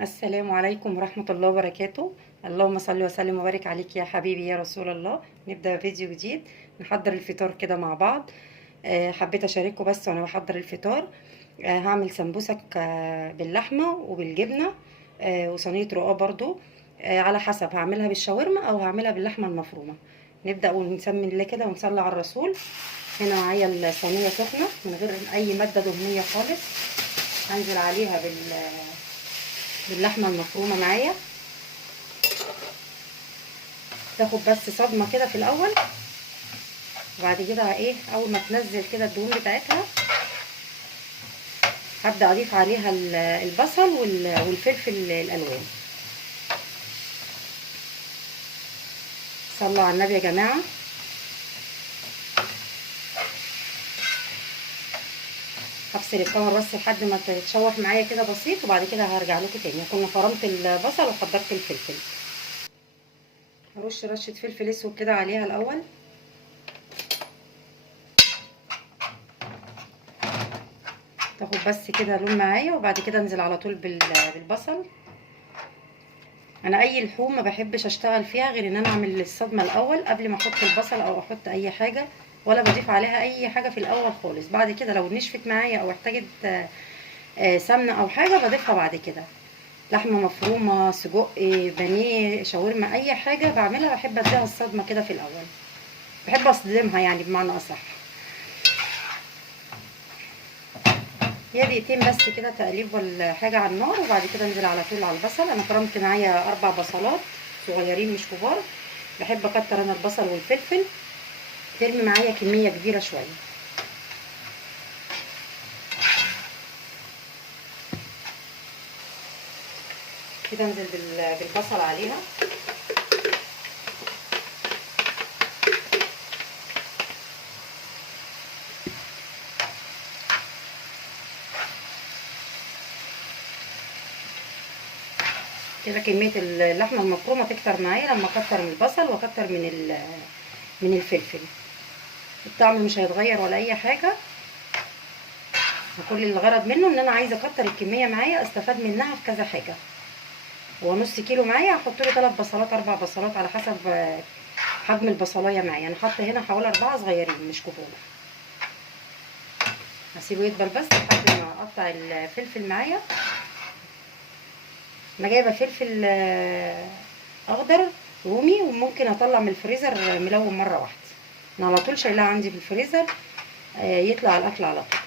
السلام عليكم ورحمة الله وبركاته. اللهم صل وسلم وبارك عليك يا حبيبي يا رسول الله. نبدأ فيديو جديد نحضر الفطار كده مع بعض. حبيت أشارككم بس وأنا بحضر الفطار. هعمل سمبوسك باللحمة وبالجبنة، وصينية رقاق برضو. على حسب هعملها بالشاورما أو هعملها باللحمة المفرومة. نبدأ ونسمي الله كده ونصلي على الرسول. هنا معايا الصينية سخنة من غير أي مادة دهنية خالص. هنزل عليها باللحمه المفرومه معايا، تاخد بس صدمه كده في الاول، وبعد كده اول ما تنزل كده الدهون بتاعتها هبدا اضيف عليها البصل والفلفل الالوان. صلوا على النبي يا جماعه. هفصل الكاميرا بس لحد ما تتشوح معايا كده بسيط، وبعد كده هرجع لكم تاني. كنا فرمت البصل وحضرت الفلفل. هرش رشه فلفل اسود كده عليها الاول، تاخد بس كده لون معايا، وبعد كده انزل على طول بالبصل. انا اي لحوم ما بحبش اشتغل فيها غير ان انا اعمل الصدمه الاول قبل ما احط البصل او احط اي حاجه، ولا بضيف عليها اي حاجه في الاول خالص. بعد كده لو نشفت معايا او احتاجت سمنه او حاجه بضيفها بعد كده. لحمه مفرومه، سجق، بانيه، شاورما، اي حاجه بعملها بحب اديها الصدمه كده في الاول، بحب اصدمها يعني بمعنى اصح. هي دقيقتين بس كده تقليب ولا حاجه على النار، وبعد كده انزل على طول على البصل. انا فرمت معايا 4 بصلات صغيرين مش كبار، بحب اكتر انا البصل والفلفل، ترمي معايا كميه كبيره شويه. كده انزل بالبصل عليها، كده كميه اللحمه المفرومه تكتر معايا لما اكتر من البصل واكتر من الفلفل. الطعم مش هيتغير ولا اي حاجه، كل الغرض منه ان انا عايزه اكتر الكميه معايا استفاد منها في كذا حاجه. هو نص كيلو معايا هحط له 3 بصلات 4 بصلات على حسب حجم البصلايه معايا. انا حاطه هنا حوالي 4 صغيرين مش كبار. هسيبه يدبل بس لحد ما اقطع الفلفل معايا. انا جايبه فلفل اخضر رومي، وممكن اطلع من الفريزر ملون مره واحده. انا على طول شايلاه عندي في الفريزر يطلع الاكل على طول.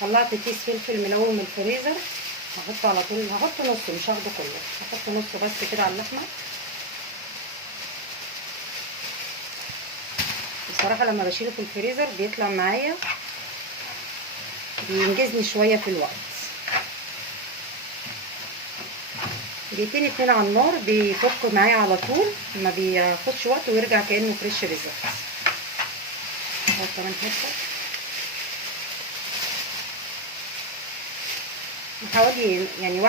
طلعت كيس فلفل ملون من الفريزر، هحطه على طول. هحط نص مش هاخده كله، هحط نص بس كده على اللحمه. بصراحه لما بشيله في الفريزر بيطلع معايا بينجزني شويه في الوقت. دقيقتين 2 على النار بيفك معايا على طول، ما بياخدش وقت ويرجع كانه فريش بالظبط. اهو كمان حته، حوالي يعني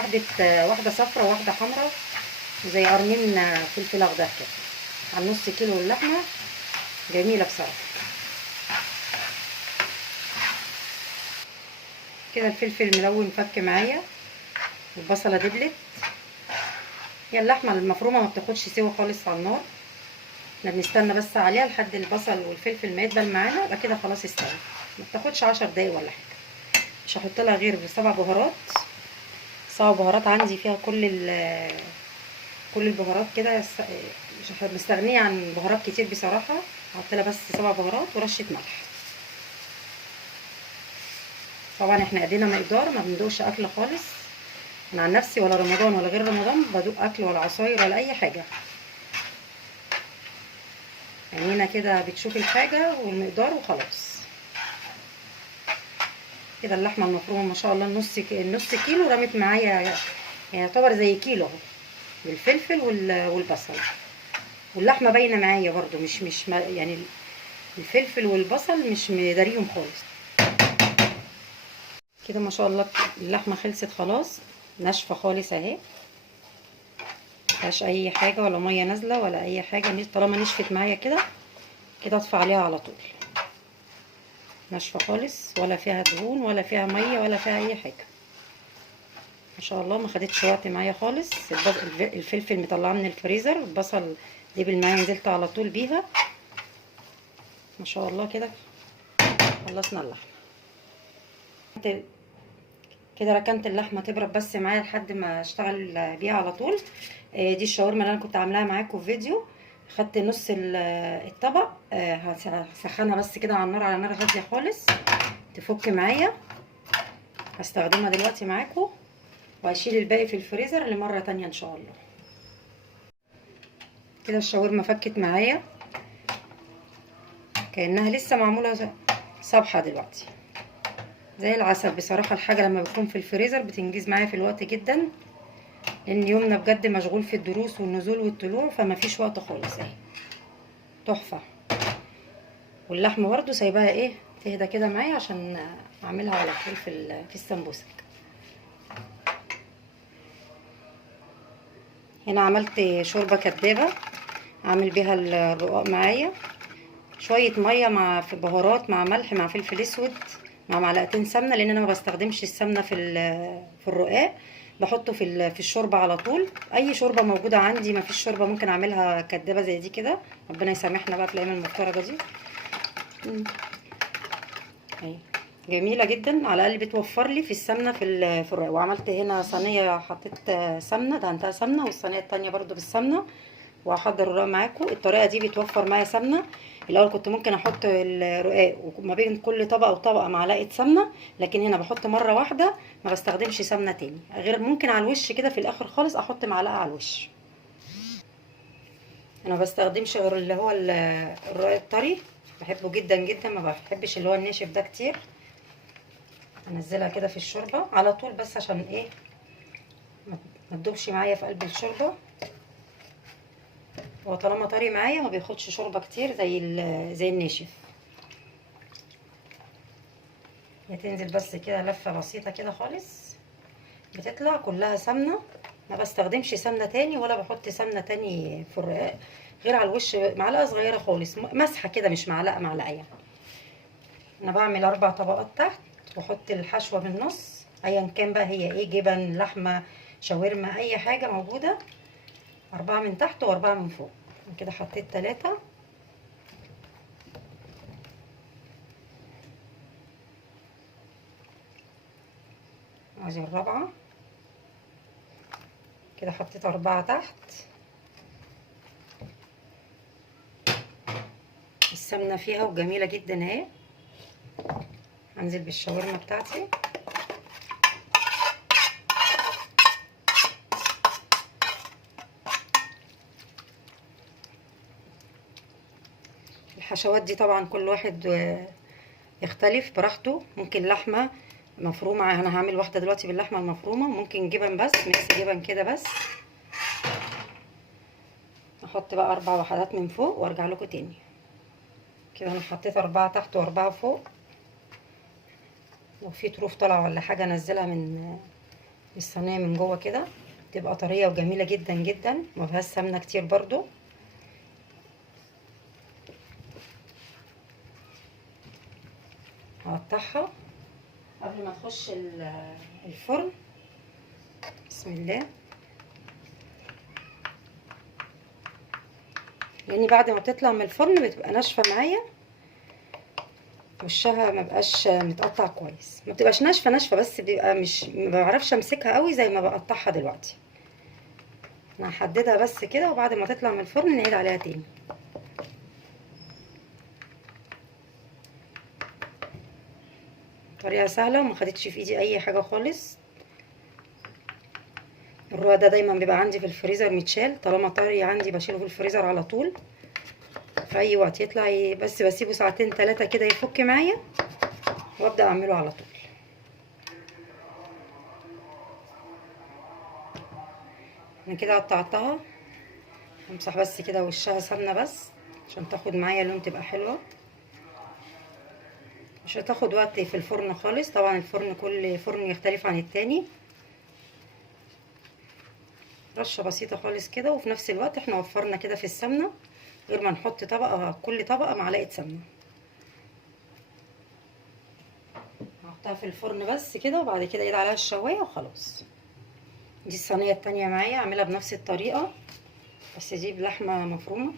واحده صفرا وواحده حمرا، زي قرنين فلفل اخضر كده على نص كيلو اللحمه. جميله بصراحه. كده الفلفل ملون فك معايا، البصله دبلت. هي اللحمه المفرومه ما بتاخدش سوا خالص على النار، احنا بنستنى بس عليها لحد البصل والفلفل ما يدبل معانا، يبقى كده خلاص استوى. ما بتاخدش 10 دقايق ولا حاجه. مش هحط لها غير 7 بهارات. 7 بهارات عندي فيها كل البهارات كده. مش مستغنيه عن بهارات كتير بصراحه. هحط لها بس 7 بهارات ورشه ملح. طبعا احنا ايدينا مقدار، ما بندوقش اكل خالص. انا عن نفسي ولا رمضان ولا غير رمضان بدوق اكل ولا عصاير ولا اي حاجه. عينينا كده بتشوف الحاجه والمقدار وخلاص. كده اللحمه المفرومه ما شاء الله النص كيلو رمت معايا، يعني يعتبر زي كيلو اهو، بالفلفل والبصل. واللحمه باينه معايا برده، مش يعني الفلفل والبصل مش مداريهم خالص. كده ما شاء الله اللحمه خلصت خلاص، ناشفه خالص اهي، مفيهاش اي حاجه ولا ميه نازله ولا اي حاجه. طالما نشفت معايا كده اطفي عليها على طول. ناشفه خالص، ولا فيها دهون ولا فيها ميه ولا فيها اي حاجه. ما شاء الله ما خدتش وقت معايا خالص. الفلفل مطلعاه من الفريزر، البصل دي بالمعايا نزلت على طول بيها. ما شاء الله كده خلصنا اللحمه. كده ركنت اللحمه تبرد بس معايا لحد ما اشتغل بيها على طول. دي الشاورما اللي انا كنت عاملاها معاكم في فيديو. خدت نص الطبق، هسخنها بس كده على النار، على نار هاديه خالص تفك معايا. هستخدمها دلوقتي معاكم وهشيل الباقي في الفريزر لمره تانية ان شاء الله. كده الشاورما فكت معايا كأنها لسه معمولة صبحة دلوقتي، زي العسل. بصراحة الحاجة لما بتكون في الفريزر بتنجز معايا في الوقت جدا، لان يومنا بجد مشغول في الدروس والنزول والطلوع، فما فيش وقت خالص. اهي تحفة. واللحمة برضو سايباها ايه تهدى كده معايا عشان اعملها على طول في السمبوسك. هنا عملت شوربة كدابة اعمل بيها الرقاق معايا. شويه ميه مع في بهارات مع ملح مع فلفل اسود مع معلقتين سمنه، لان انا ما بستخدمش السمنه في الرقاق، بحطه في الشوربه على طول. اي شوربه موجوده عندي، ما فيش شوربه ممكن اعملها كدابه زي دي كده. ربنا يسامحنا بقى في الايام المفترجه دي. اهي جميله جدا، على الاقل بتوفر لي في السمنه في الرقاق. وعملت هنا صينيه حطيت سمنه، دهنتها سمنه، والصينيه التانيه برضو بالسمنه. وهحضر الرقاق معاكم. الطريقه دي بتوفر معايا سمنه. الاول كنت ممكن احط الرقاق وما بين كل طبقه وطبقه معلقه سمنه، لكن هنا بحط مره واحده، ما بستخدمش سمنه تاني، غير ممكن على الوش كده في الاخر خالص احط معلقه على الوش. انا ما بستخدمش غير اللي هو الرقاق الطري، بحبه جدا جدا، ما بحبش اللي هو الناشف ده كتير. انزلها كده في الشوربه على طول، بس عشان ايه ما تدوبش معايا في قلب الشوربه. هو طالما طري معايا ما بياخدش شوربه كتير زي الناشف. هتنزل بس كده لفه بسيطه كده خالص، بتطلع كلها سمنه. ما بستخدمش سمنه تاني ولا بحط سمنه تاني في الرقاق، غير على الوش معلقه صغيره خالص، مسحه كده، مش معلقه معلقه يعني. انا بعمل 4 طبقات تحت، واحط الحشوه من النص ايا كان بقى، هي ايه، جبن، لحمه، شاورما، اي حاجه موجوده. 4 من تحت و4 من فوق. كده حطيت 3. ادي الرابعه. كده حطيت 4 تحت. السمنه فيها وجميله جدا اهي. هنزل بالشاورما بتاعتي. الحشوات دي طبعا كل واحد يختلف براحته. ممكن لحمه مفرومه، انا هعمل واحده دلوقتي باللحمه المفرومه. ممكن جبن بس، ميكس جبن كده بس. احط بقى 4 وحدات من فوق وارجع لكم تاني. كده انا حطيت 4 تحت و4 فوق. وفي طروف طالعه ولا حاجه انزلها من الصينيه من جوه كده، تبقى طريه وجميله جدا جدا، ما فيهاش سمنه كتير برضو. هقطعها قبل ما تخش الفرن. بسم الله. لاني بعد ما بتطلع من الفرن بتبقى ناشفه معايا، وشها ما بقاش متقطع كويس، ما بتبقاش ناشفه ناشفه، بس بيبقى مش، ما بعرفش امسكها قوي زي ما بقطعها دلوقتي. انا هحددها بس كده، وبعد ما تطلع من الفرن نعيد عليها تاني. طريقه سهله وما خدتش في ايدي اي حاجه خالص. الرق ده دايما بيبقى عندي في الفريزر متشال، طالما طري عندي بشيله في الفريزر على طول في اي وقت يطلع. بس بسيبه ساعتين 3 كده يفك معايا، وابدا اعمله على طول. انا كده قطعتها، امسح بس كده وشها سمنه بس عشان تاخد معايا لون، تبقى حلوه. مش هتاخد وقت في الفرن خالص، طبعا الفرن كل فرن يختلف عن التاني. رشه بسيطه خالص كده، وفي نفس الوقت احنا وفرنا كده في السمنه، غير ما نحط طبقه، كل طبقه معلقه سمنه. هحطها في الفرن بس كده، وبعد كده يد عليها الشوايه وخلاص. دي الصينيه التانية معايا، اعملها بنفس الطريقه بس دي بلحمه مفرومه.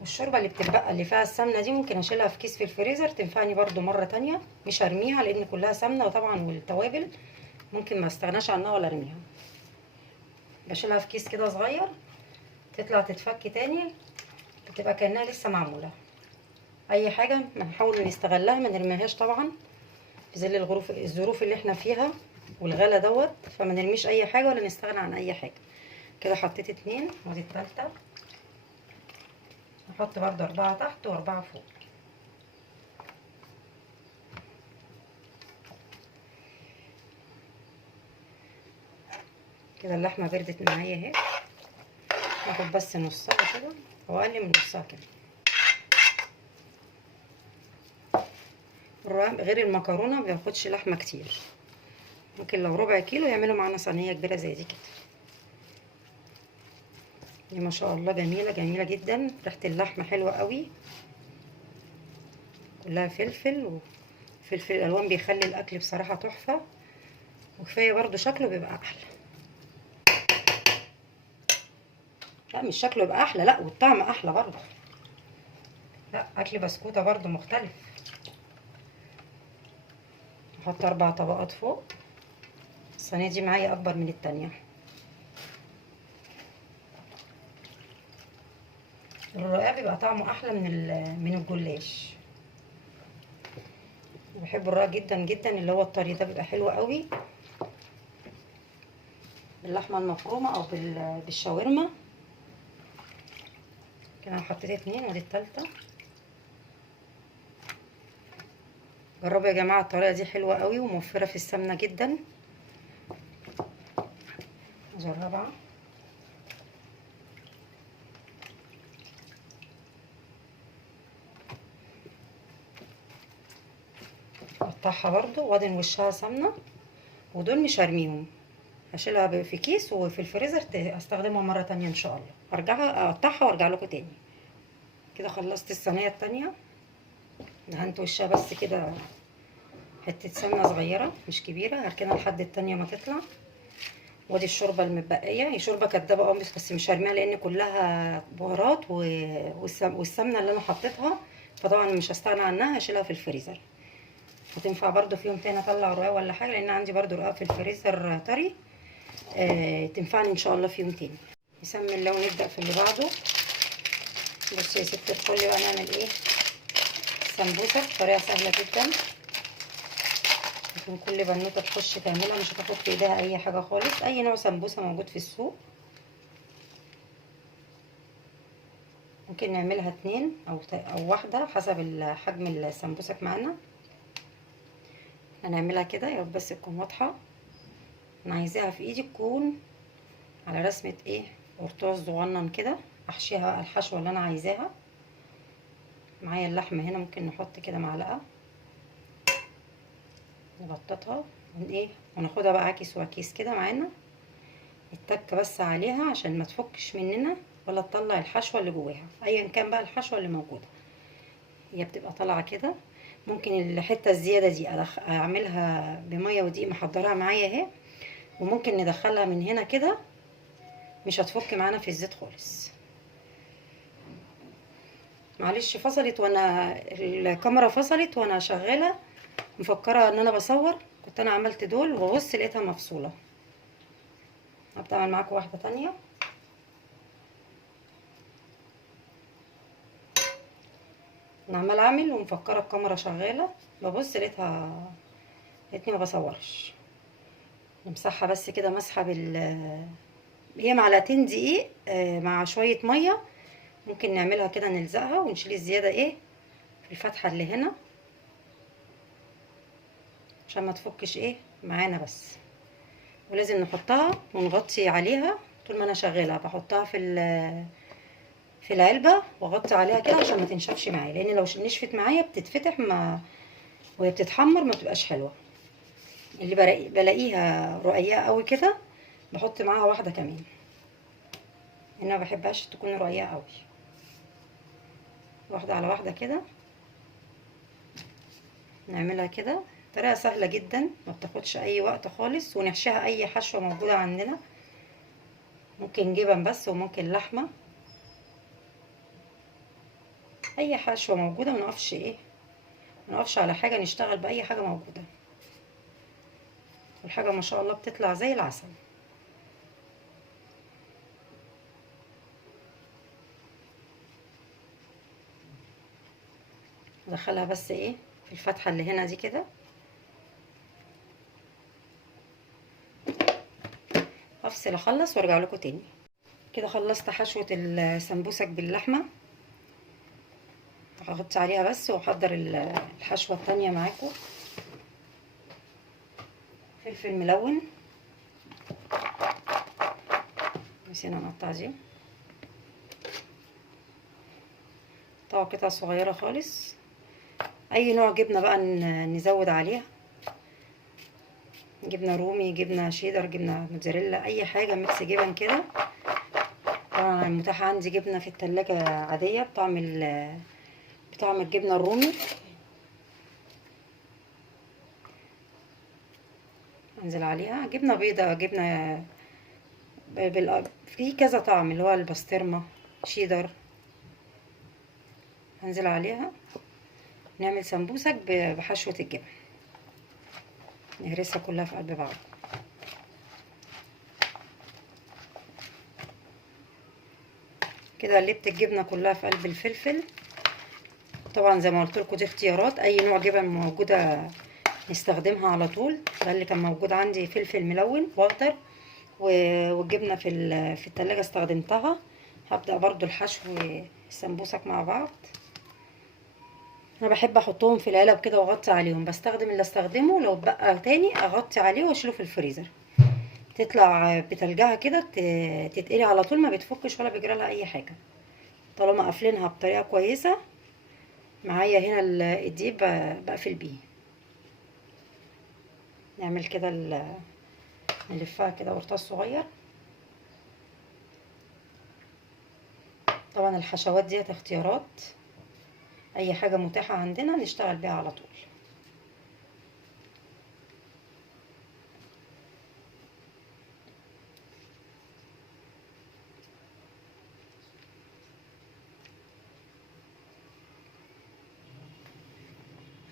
والشوربه اللي بتتبقى اللي فيها السمنه دي ممكن اشيلها في كيس في الفريزر، تنفعني برضو مره تانية، مش هرميها لان كلها سمنه وطبعا والتوابل ممكن ما استغناش عنها ولا ارميها. بشيلها في كيس كده صغير، تطلع تتفك تاني، بتبقى كانها لسه معموله. اي حاجه بنحاول نستغلها، ما نرميهاش طبعا في ظل الظروف اللي احنا فيها والغلا دوت، فما نرميش اي حاجه ولا نستغنى عن اي حاجه. كده حطيت 2 ودي التالتة، نحط برضو 4 تحت و4 فوق. كده اللحمه بردت معايا اهي، ناخد بس نصها كده او اقل من نصها كده. غير المكرونه ما بياخدش لحمه كتير، ممكن لو ربع كيلو يعملوا معانا صينيه كبيره زي دي كده. دي ما شاء الله جميله جميله جدا، ريحه اللحمه حلوه قوي، كلها فلفل، وفلفل الالوان بيخلي الاكل بصراحه تحفه، وكفايه برضو شكله بيبقى احلى. لا مش شكله يبقى احلى، لا والطعم احلى برضو. لا اكل بسكوته برضو مختلف. نحط 4 طبقات فوق. الصينيه دي معايا اكبر من التانية. الرقاق بيبقى طعمه احلى من الجلاش. بحب الرقاق جدا جدا، اللي هو الطري ده بيبقى حلو قوي باللحمه المفرومه او بالشاورما. كده انا حطيت 2 ودي التالتة. جربوا يا جماعه الطريقه دي حلوه قوي وموفره في السمنه جدا. ودي الرابعه. اقطعها برضو وادهن وشها سمنه، ودول مش هرميهم، هشيلها في كيس وفي الفريزر استخدمها مره تانية ان شاء الله. ارجعها اقطعها وارجع لكم تاني. كده خلصت الصينيه التانية، دهنت وشها بس كده حته سمنه صغيره مش كبيره، هركنها لحد التانية ما تطلع. ودي الشوربه المتبقيه، هي شوربه كدابه بس مش هرميها لان كلها بهارات والسمنه اللي انا حطيتها، فطبعا مش هستغنى عنها، هشيلها في الفريزر. هتنفع برضو في يوم تاني اطلع رقاق ولا حاجه، لان عندي برضو رقاق في الفريزر طري، تنفعني ان شاء الله في يوم تاني. نسمي الله ونبدا في اللي بعده. بصي يا ست الكل بقى نعمل ايه، سمبوسه بطريقه سهله جدا، يكون كل بنوته تخش تعملها مش هتاخد في ايديها اي حاجه خالص. اي نوع سمبوسه موجود في السوق، ممكن نعملها 2 او واحده حسب حجم السمبوسك معانا. هنعملها كده يا رب بس تكون واضحه. انا عايزاها في ايدي تكون على رسمه ايه، قرطاس صغنن كده، احشيها بقى الحشوه اللي انا عايزاها. معايا اللحمه هنا، ممكن نحط كده معلقه، نبططها ايه، وناخدها بقى عكس وعكيس كده معانا، نتك بس عليها عشان ما تفكش مننا ولا تطلع الحشوه اللي جواها، ايا كان بقى الحشوه اللي موجوده هي بتبقى طالعه كده. ممكن الحته الزياده دي اعملها بميه ودقيق محضرها معايا اهي، وممكن ندخلها من هنا كده مش هتفك معانا في الزيت خالص. معلش فصلت وانا الكاميرا فصلت وانا شغاله، مفكره ان انا بصور، كنت انا عملت دول وببص لقيتها مفصوله. هبدا اعمل معاكم واحده تانية. انا عمال اعمل ومفكره الكاميرا شغاله، ببص لقيتني ما بصورش. نمسحها بس كده مسحه هي معلقتين دقيق مع شويه ميه، ممكن نعملها كده نلزقها ونشيل الزياده ايه في الفتحه اللي هنا عشان ما تفكش ايه معانا بس. ولازم نحطها ونغطي عليها طول ما انا شغاله، بحطها في العلبه واغطي عليها كده عشان ما تنشفش معايا، لان لو نشفت معايا بتتفتح وهي بتتحمر ما بتبقاش حلوه. اللي بلاقيها رقيقه قوي كده بحط معاها واحده كمان، انا ما بحبهاش تكون رقيقه قوي. واحده على واحده كده نعملها كده، طريقة سهلة جدا ما بتاخدش اي وقت خالص، ونحشيها اي حشوة موجودة عندنا، ممكن جبن بس وممكن لحمة، اي حشوة موجودة. منقفش منقفش على حاجة، نشتغل باي حاجة موجودة، والحاجة ما شاء الله بتطلع زي العسل. ادخلها بس في الفتحة اللي هنا دي كده. افصل اخلص وارجع لكم تاني. كده خلصت حشوة السمبوسك باللحمة، هحط عليها بس واحضر الحشوة التانية معاكم. فلفل ملون، نسينا نقطع دي، قطعه قطع صغيرة خالص. اي نوع جبنة بقى نزود عليها، جبنة رومي، جبنة شيدر، جبنة موتزاريلا، اي حاجة ميكس جبن كده. طبعا المتاح عندي جبنة في التلاجة عادية بطعم الجبنة الرومي. انزل عليها جبنة بيضة، جبنة في كذا طعم، اللي هو البسطرمة، شيدر. هنزل عليها، نعمل سمبوسك بحشوة الجبن، نهرسها كلها في قلب بعض. كده قلبت الجبنة كلها في قلب الفلفل. طبعا زي ما قلت لكم دي اختيارات، اي نوع جبن موجودة نستخدمها على طول. ده اللي كان موجود عندي، فلفل ملون واخضر، والجبنة في التلاجة استخدمتها. هبدأ برضو الحشو السمبوسك مع بعض. انا بحب احطهم في العلب كده واغطي عليهم، بستخدم اللي استخدمه، لو اتبقى تاني اغطي عليه واشيله في الفريزر. تطلع بتلجها كده، تتقلي على طول، ما بتفكش ولا بيجرى لها اي حاجه، طالما قافلينها بطريقه كويسه. معايا هنا الدقيق بقفل بيه. نعمل كده نلفها كده قرطاس صغير. طبعا الحشوات ديت اختيارات، اي حاجه متاحه عندنا نشتغل بيها على طول.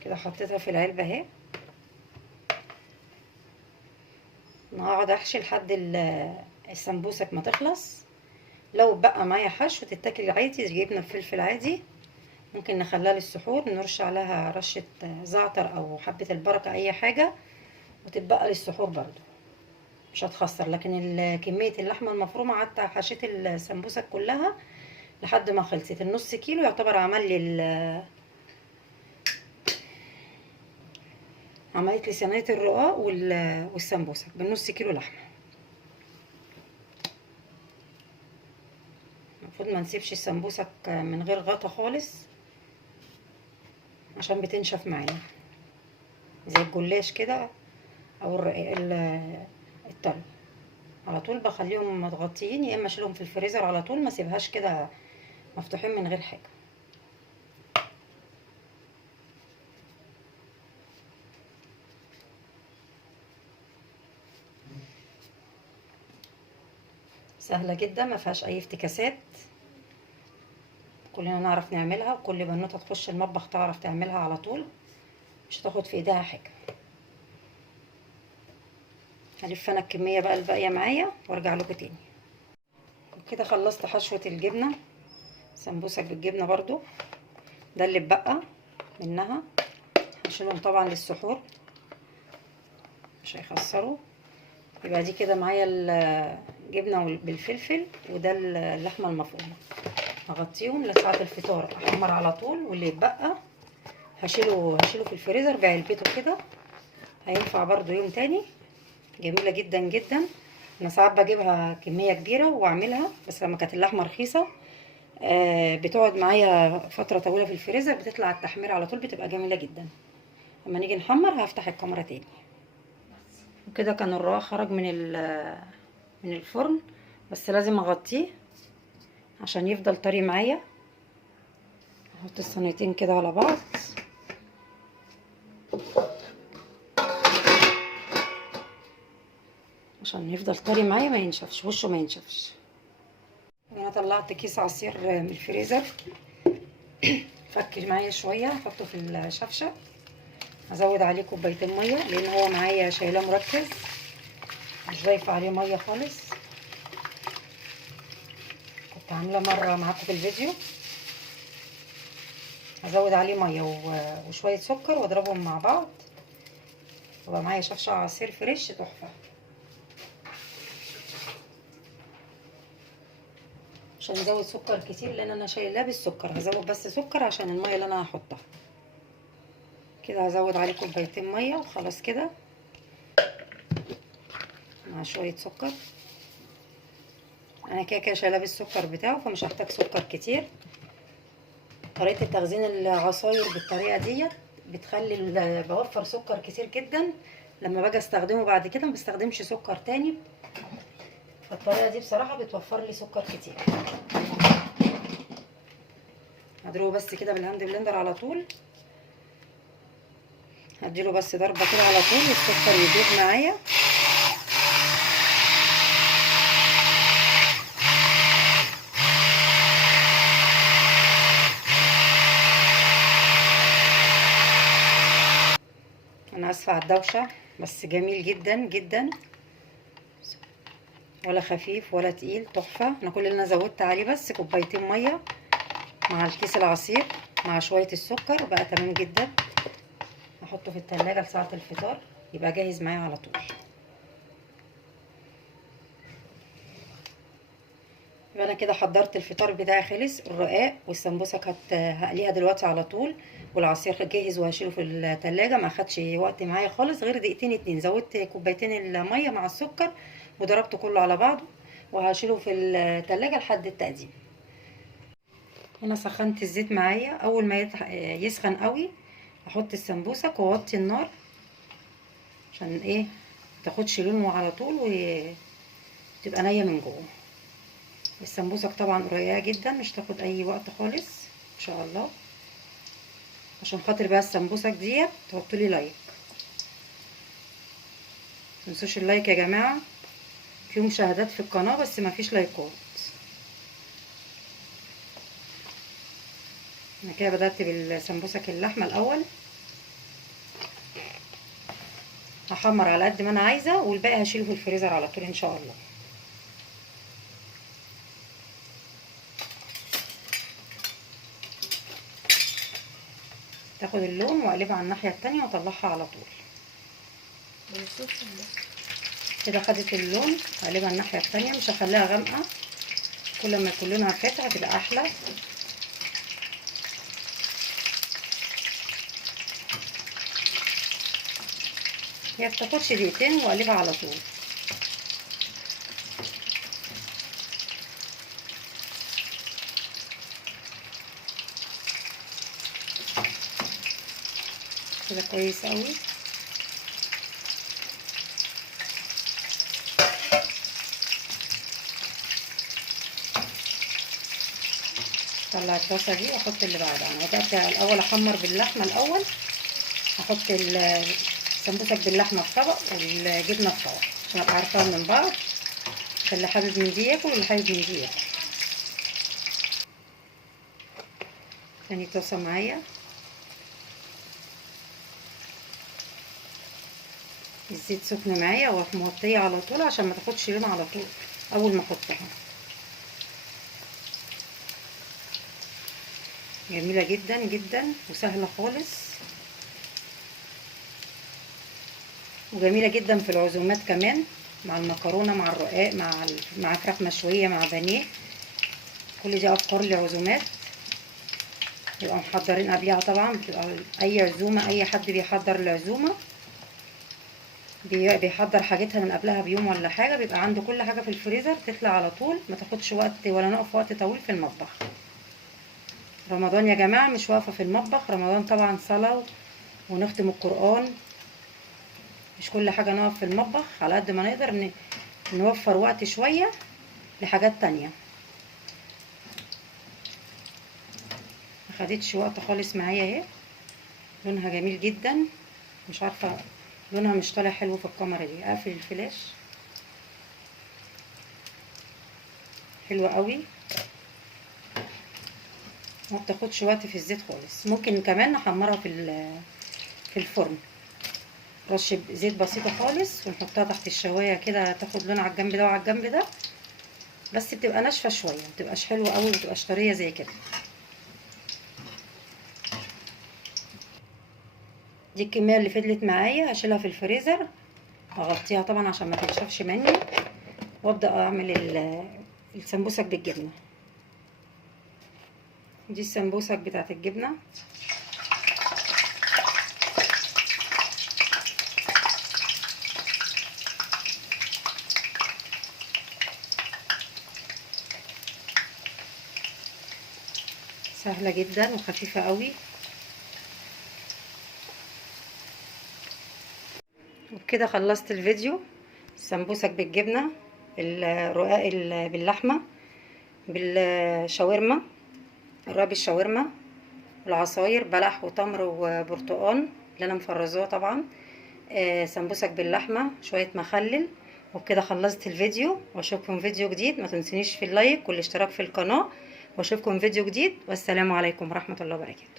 كده حطيتها في العلبه اهي. انا هقعد احشي لحد السمبوسك ما تخلص. لو بقى معايا حشو تتاكل عادي، جبنه بفلفل عادي، ممكن نخليها للسحور، نرش عليها رشه زعتر او حبه البركه، اي حاجه، وتتبقى للسحور برضو، مش هتخسر. لكن كميه اللحمه المفرومه قعدت حشيت السمبوسك كلها لحد ما خلصت النص كيلو، يعتبر عملت لي صينيه الرقاق والسمبوسك بالنص كيلو لحمه. المفروض ما نسيبش السمبوسك من غير غطا خالص، عشان بتنشف معانا زي الجلاش كده، او الطري. على طول بخليهم متغطيين، يا اما اشيلهم في الفريزر على طول، ما سيبهاش كده مفتوحين من غير حاجه. سهله جدا، ما فيهاش اي افتكاسات، كلنا نعرف نعملها، وكل بنوته تخش المطبخ تعرف تعملها على طول، مش هتاخد في ايديها حاجه. هلف انا الكميه بقى الباقيه معايا وارجع لكم تاني. وكده خلصت حشوه الجبنه، سمبوسك بالجبنه برضو، ده اللي اتبقى منها. هشيلهم طبعا للسحور، مش هيخسروا. يبقى دي كده معايا الجبنه بالفلفل، وده اللحمه المفرومه. هغطيهم لساعه الفطار، احمر على طول، واللي يتبقى هشيله في الفريزر بعلبته كده، هينفع برضو يوم تاني. جميله جدا جدا. انا ساعات بجيبها كميه كبيره واعملها، بس لما كانت اللحمه رخيصه بتقعد معايا فتره طويله في الفريزر، بتطلع التحمير على طول، بتبقى جميله جدا. اما نيجي نحمر هفتح الكاميرا تاني. وكده كان الرقاق خرج من الفرن، بس لازم اغطيه عشان يفضل طري معايا. احط الصينيتين كده على بعض، هيفضل طري معايا ما ينشفش، وشه ما ينشفش. انا طلعت كيس عصير من الفريزر، فك معايا شويه، احطه في الشفشه. هزود عليه كوبايتين ميه لان هو معايا شايلاه مركز، مش ضايفه عليه ميه خالص. كنت عامله مره معاكم في الفيديو. هزود عليه ميه وشويه سكر واضربهم مع بعض، وبقى معايا شفشه عصير فريش تحفه. مش هنزود سكر كتير لان انا شايلاه بالسكر، هزود بس سكر عشان الميه اللي انا هحطها. كده هزود عليه كوبايتين ميه وخلاص كده، مع شويه سكر. انا كده شايلاه بالسكر بتاعه فمش هحتاج سكر كتير. طريقه تخزين العصاير بالطريقه ديت بتخلي بوفر سكر كتير جدا. لما باجي استخدمه بعد كده ما بستخدمش سكر تاني، فالطريقه دي بصراحه بتوفر لي سكر كتير. هضربه بس كده بالهاند بلندر على طول، هديله بس ضربه كده على طول والسكر يدوب معايا. انا اسفه على الدوشه، بس جميل جدا جدا، ولا خفيف ولا تقيل، تحفه. انا كل اللي انا زودت عليه بس كوبايتين ميه مع الكيس العصير مع شويه السكر، بقى تمام جدا. احطه في التلاجة لساعه الفطار يبقى جاهز معايا على طول. يبقى انا كده حضرت الفطار بتاعي، خلص الرقاق والسمبوسك هقليها دلوقتي على طول، والعصير جاهز وهشيله في التلاجة. ما خدش وقت معايا خالص غير دقيقتين اتنين، زودت كوبايتين الميه مع السكر وضربته كله على بعضه، وهشيله في التلاجة لحد التقديم. هنا سخنت الزيت معايا، اول ما يسخن قوي احط السمبوسك واوطي النار عشان ايه تاخدش لونه على طول وتبقى نيه من جوه. السمبوسك طبعا رقيقه جدا، مش تاخد اي وقت خالص ان شاء الله. عشان خاطر بقى السمبوسك ديت تحطوا لي لايك، متنسوش اللايك يا جماعه. في مشاهدات في القناه بس ما فيش لايكات. انا كده بدات بالسمبوسك اللحمه الاول، هحمر على قد ما انا عايزه والباقي هشيله في الفريزر على طول ان شاء الله. تاخد اللون واقلبها على الناحيه التانية واطلعها على طول. كده خدت اللون، هقلبها الناحيه التانية، مش هخليها غامقه، كل ما يكون لونها فاتح هتبقى احلى. هي بتاخدش دقيقتين واقلبها على طول. كده كويس قوي. طلع الطاسه دي واحط اللي بعدها. انا بدات الاول احمر باللحمه الاول، هحط السمبوسك باللحمه في طبق والجبنه في طبق عشان ابقى عارفاها من بعض، اللي حابب من دي ياكل واللي حابب من دي ياكل. تاني طاسه معايا، الزيت سخن معايا ومغطيه على طول عشان ما تاخدش لون على طول اول ما احطها. جميله جدا جدا وسهله خالص، وجميله جدا في العزومات كمان، مع المكرونه مع الرقاق مع فراخ مشويه مع بانيه. كل دي افكار لعزومات، يبقى محضرين قبلها طبعا. بتبقى اي عزومه، اي حد بيحضر العزومه بيحضر حاجتها من قبلها بيوم ولا حاجه، بيبقى عنده كل حاجه في الفريزر تطلع على طول، ما تاخدش وقت ولا نقف وقت طويل في المطبخ. رمضان يا جماعه مش واقفه في المطبخ، رمضان طبعا صلاه ونختم القرآن، مش كل حاجه نقف في المطبخ، على قد ما نقدر نوفر وقت شويه لحاجات تانية. مخدتش وقت خالص معايا اهي، لونها جميل جدا. مش عارفه لونها مش طالع حلو في الكاميرا دي، اقفل الفلاش. حلوة قوي، ما بتاخدش وقت في الزيت خالص. ممكن كمان نحمرها في الفرن، رش زيت بسيطة خالص ونحطها تحت الشواية كده، تاخد لون على الجنب ده وعلى الجنب ده، بس بتبقى ناشفة شوية، متبقاش حلوة قوي، متبقاش طرية زي كده. دي الكمية اللي فضلت معايا، هشيلها في الفريزر، هغطيها طبعا عشان ما تنشفش مني، وابدأ اعمل السمبوسك بالجبنة. دي السمبوسك بتاعت الجبنة. سهلة جدا وخفيفة قوي. وبكده خلصت الفيديو. السمبوسك بالجبنة، الرقاق باللحمة، بالشاورما، الرقاق بالشاورما، العصاير بلح وتمر وبرتقال اللي انا مفرزاه طبعا، سمبوسك باللحمة، شوية مخلل. وبكده خلصت الفيديو، واشوفكم فيديو جديد. ما تنسونيش في اللايك والاشتراك في القناة، واشوفكم فيديو جديد، والسلام عليكم ورحمة الله وبركاته.